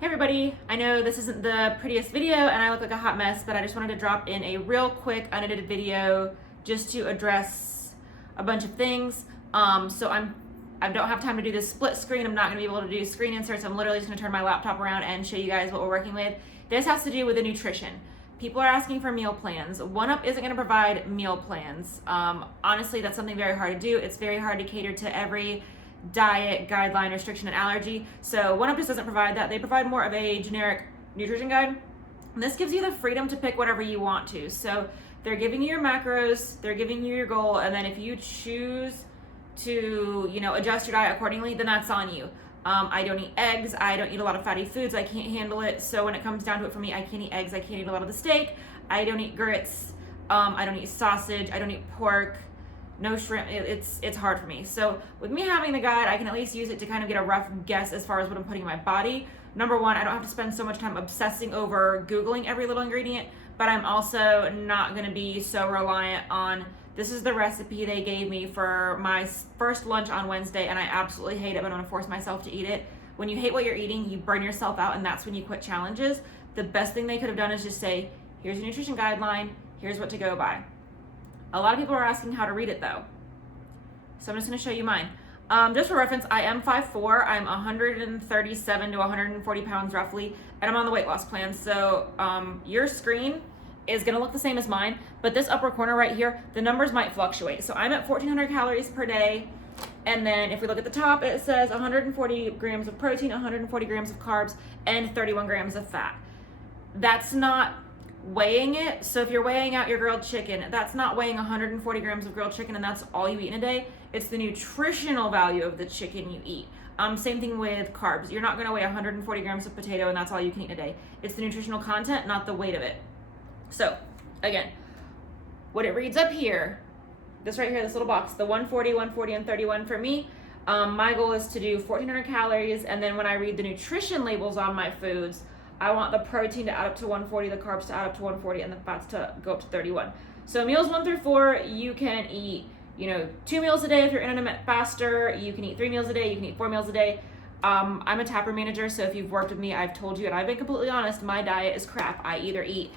Hey everybody, I know this isn't the prettiest video and I look like a hot mess, but I just wanted to drop in a real quick unedited video just to address a bunch of things. I don't have time to do this split screen. I'm not gonna be able to do screen inserts. I'm literally just gonna turn my laptop around and show you guys what we're working with. This has to do with the nutrition. People are asking for meal plans. OneUp isn't gonna provide meal plans. Honestly, that's something very hard to do. It's very hard to cater to every diet, guideline, restriction, and allergy. So OneUp just doesn't provide that. They provide more of a generic nutrition guide. And this gives you the freedom to pick whatever you want to. So they're giving you your macros, they're giving you your goal, and then if you choose to, adjust your diet accordingly, then that's on you. I don't eat eggs. I don't eat a lot of fatty foods. I can't handle it. So when it comes down to it for me, I can't eat eggs. I can't eat a lot of the steak. I don't eat grits. I don't eat sausage. I don't eat pork. No shrimp. It's hard for me. So with me having the guide, I can at least use it to kind of get a rough guess as far as what I'm putting in my body. Number one, I don't have to spend so much time obsessing over Googling every little ingredient, but I'm also not going to be so reliant on this is the recipe they gave me for my first lunch on Wednesday, and I absolutely hate it, but I'm going to force myself to eat it. When you hate what you're eating, you burn yourself out, and that's when you quit challenges. The best thing they could have done is just say, here's your nutrition guideline, here's what to go by. A lot of people are asking how to read it though. So I'm just going to show you mine. Just for reference, I am 5'4". I'm 137 to 140 pounds roughly, and I'm on the weight loss plan. So your screen is going to look the same as mine, but this upper corner right here, the numbers might fluctuate. So I'm at 1,400 calories per day. And then if we look at the top, it says 140 grams of protein, 140 grams of carbs, and 31 grams of fat. That's not weighing it. So if you're weighing out your grilled chicken, that's not weighing 140 grams of grilled chicken and that's all you eat in a day. It's the nutritional value of the chicken you eat. Same thing with carbs. You're not going to weigh 140 grams of potato and that's all you can eat in a day. It's the nutritional content, not the weight of it. So again, what it reads up here, this right here, this little box, the 140, 140, and 31 for me, my goal is to do 1,400 calories. And then when I read the nutrition labels on my foods, I want the protein to add up to 140, the carbs to add up to 140, and the fats to go up to 31. So meals 1 through 4, you can eat, 2 meals a day if you're intermittent faster. You can eat 3 meals a day. You can eat 4 meals a day. I'm a taproom manager, so if you've worked with me, I've told you, and I've been completely honest, my diet is crap. I either eat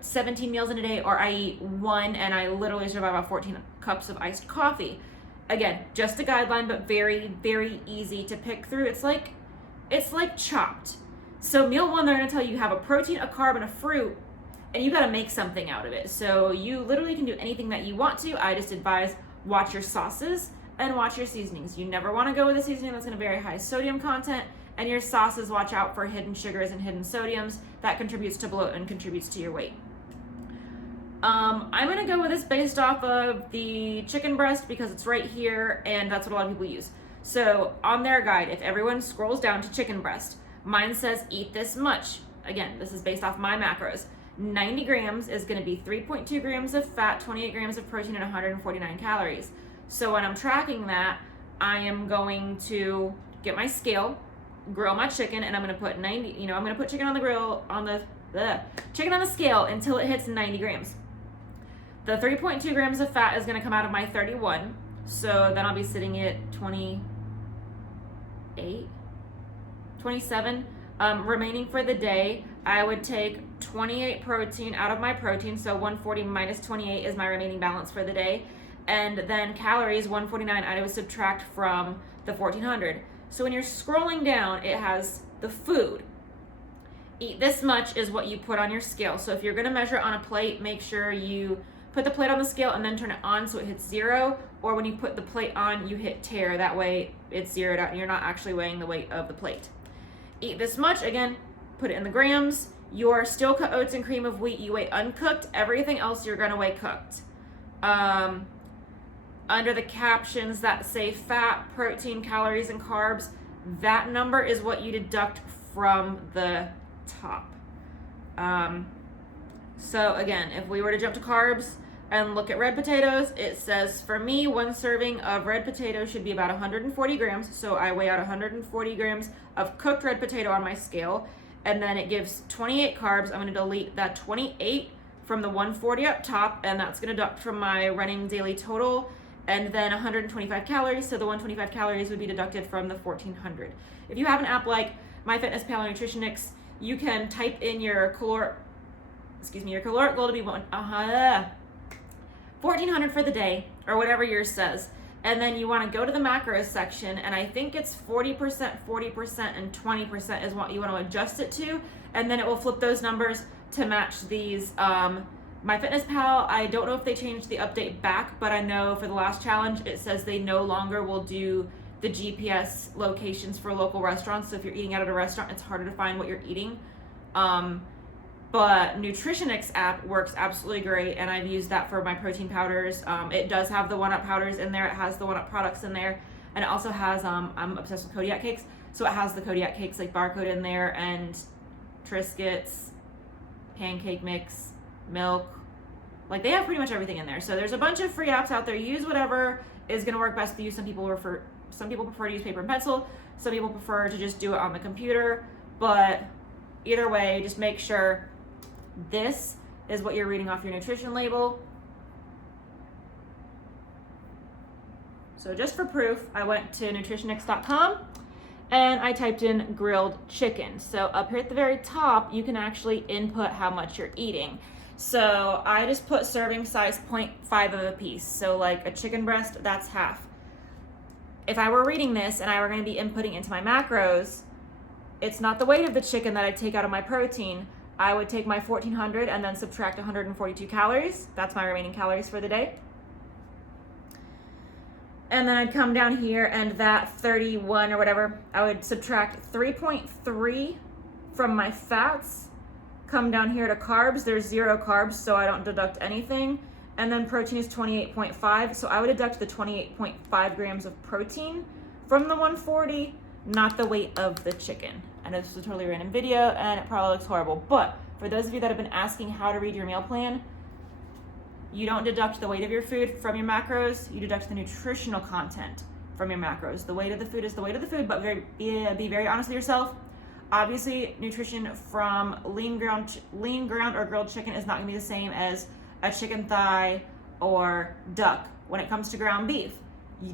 17 meals in a day, or I eat 1 and I literally survive off 14 cups of iced coffee. Again, just a guideline, but very, very easy to pick through. It's like Chopped. So meal 1, they're gonna tell you have a protein, a carb, and a fruit, and you gotta make something out of it. So you literally can do anything that you want to. I just advise watch your sauces and watch your seasonings. You never wanna go with a seasoning that's gonna be very high sodium content, and your sauces, watch out for hidden sugars and hidden sodiums. That contributes to bloat and contributes to your weight. I'm gonna go with this based off of the chicken breast because it's right here and that's what a lot of people use. So on their guide, if everyone scrolls down to chicken breast, mine says eat this much. Again, this is based off my macros. 90 grams is gonna be 3.2 grams of fat, 28 grams of protein, and 149 calories. So when I'm tracking that, I am going to get my scale, grill my chicken, and I'm gonna put 90, I'm gonna put chicken on the grill, chicken on the scale until it hits 90 grams. The 3.2 grams of fat is gonna come out of my 31, so then I'll be sitting at 28, 27. Remaining for the day, I would take 28 protein out of my protein, so 140 minus 28 is my remaining balance for the day, and then calories, 149, I would subtract from the 1,400. So when you're scrolling down, it has the food. Eat this much is what you put on your scale. So if you're gonna measure it on a plate, make sure you put the plate on the scale and then turn it on so it hits 0, or when you put the plate on, you hit tare. That way it's zeroed out and you're not actually weighing the weight of the plate. Eat this much, again, put it in the grams. Your steel cut oats and cream of wheat, you weigh uncooked. Everything else you're gonna weigh cooked. Under the captions that say fat, protein, calories, and carbs, that number is what you deduct from the top. So again, if we were to jump to carbs and look at red potatoes, it says for me, 1 serving of red potato should be about 140 grams. So I weigh out 140 grams of cooked red potato on my scale, and then it gives 28 carbs. I'm gonna delete that 28 from the 140 up top, and that's gonna deduct from my running daily total, and then 125 calories. So the 125 calories would be deducted from the 1,400. If you have an app like MyFitnessPal or Nutritionix, you can type in your caloric goal to be 1400 for the day, or whatever yours says. And then you want to go to the macros section, and I think it's 40%, 40%, and 20% is what you want to adjust it to. And then it will flip those numbers to match these. MyFitnessPal, I don't know if they changed the update back, but I know for the last challenge, it says they no longer will do the GPS locations for local restaurants. So if you're eating out at a restaurant, it's harder to find what you're eating. But Nutritionix app works absolutely great, and I've used that for my protein powders. It does have the 1UP powders in there. It has the 1UP products in there, and it also has, I'm obsessed with Kodiak cakes, so it has the Kodiak cakes like barcode in there, and Triscuits, pancake mix, milk. Like, they have pretty much everything in there. So there's a bunch of free apps out there. Use whatever is going to work best for you. Some people prefer to use paper and pencil. Some people prefer to just do it on the computer. But either way, just make sure this is what you're reading off your nutrition label. So just for proof, I went to nutritionix.com and I typed in grilled chicken. So up here at the very top, you can actually input how much you're eating. So I just put serving size 0.5 of a piece. So like a chicken breast, that's half. If I were reading this and I were going to be inputting into my macros, it's not the weight of the chicken that I take out of my protein. I would take my 1400 and then subtract 142 calories. That's my remaining calories for the day. And then I'd come down here, and that 31 or whatever, I would subtract 3.3 from my fats. Come down here to carbs. There's 0 carbs, so I don't deduct anything. And then protein is 28.5, so I would deduct the 28.5 grams of protein from the 140, not the weight of the chicken. I know this was a totally random video and it probably looks horrible, but for those of you that have been asking how to read your meal plan, you don't deduct the weight of your food from your macros, you deduct the nutritional content from your macros. The weight of the food is the weight of the food, but be very honest with yourself. Obviously, nutrition from lean ground or grilled chicken is not gonna be the same as a chicken thigh or duck. When it comes to ground beef,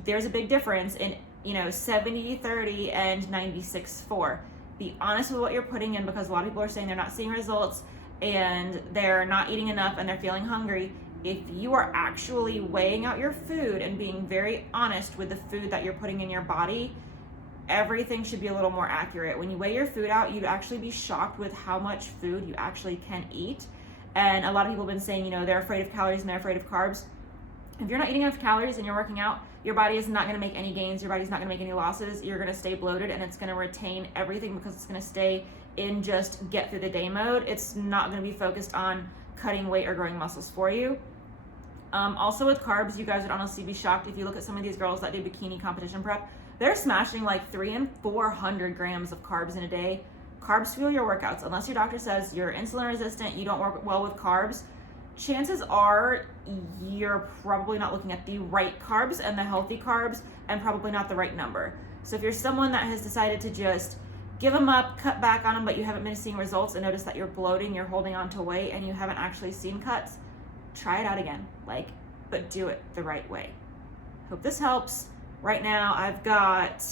there's a big difference in 70-30 and 96-4. Be honest with what you're putting in, because a lot of people are saying they're not seeing results and they're not eating enough and they're feeling hungry. If you are actually weighing out your food and being very honest with the food that you're putting in your body, everything should be a little more accurate. When you weigh your food out, you'd actually be shocked with how much food you actually can eat. And a lot of people have been saying, they're afraid of calories and they're afraid of carbs. If you're not eating enough calories and you're working out, your body is not going to make any gains. Your body's not going to make any losses. You're going to stay bloated, and it's going to retain everything because it's going to stay in just get through the day mode. It's not going to be focused on cutting weight or growing muscles for you. Also with carbs, you guys would honestly be shocked if you look at some of these girls that do bikini competition prep. They're smashing like 300 and 400 grams of carbs in a day. Carbs fuel your workouts. Unless your doctor says you're insulin resistant, you don't work well with carbs, chances are you're probably not looking at the right carbs and the healthy carbs, and probably not the right number. So if you're someone that has decided to just give them up, cut back on them, but you haven't been seeing results and notice that you're bloating, you're holding on to weight, and you haven't actually seen cuts, try it out again, but do it the right way. Hope this helps. Right now I've got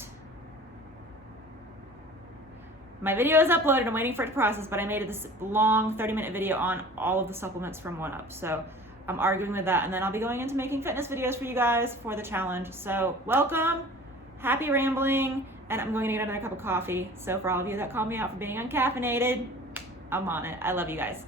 my video is uploaded. I'm waiting for it to process, but I made this long 30-minute video on all of the supplements from 1UP. So I'm arguing with that, and then I'll be going into making fitness videos for you guys for the challenge. So welcome, happy rambling, and I'm going to get another cup of coffee. So for all of you that call me out for being uncaffeinated, I'm on it. I love you guys.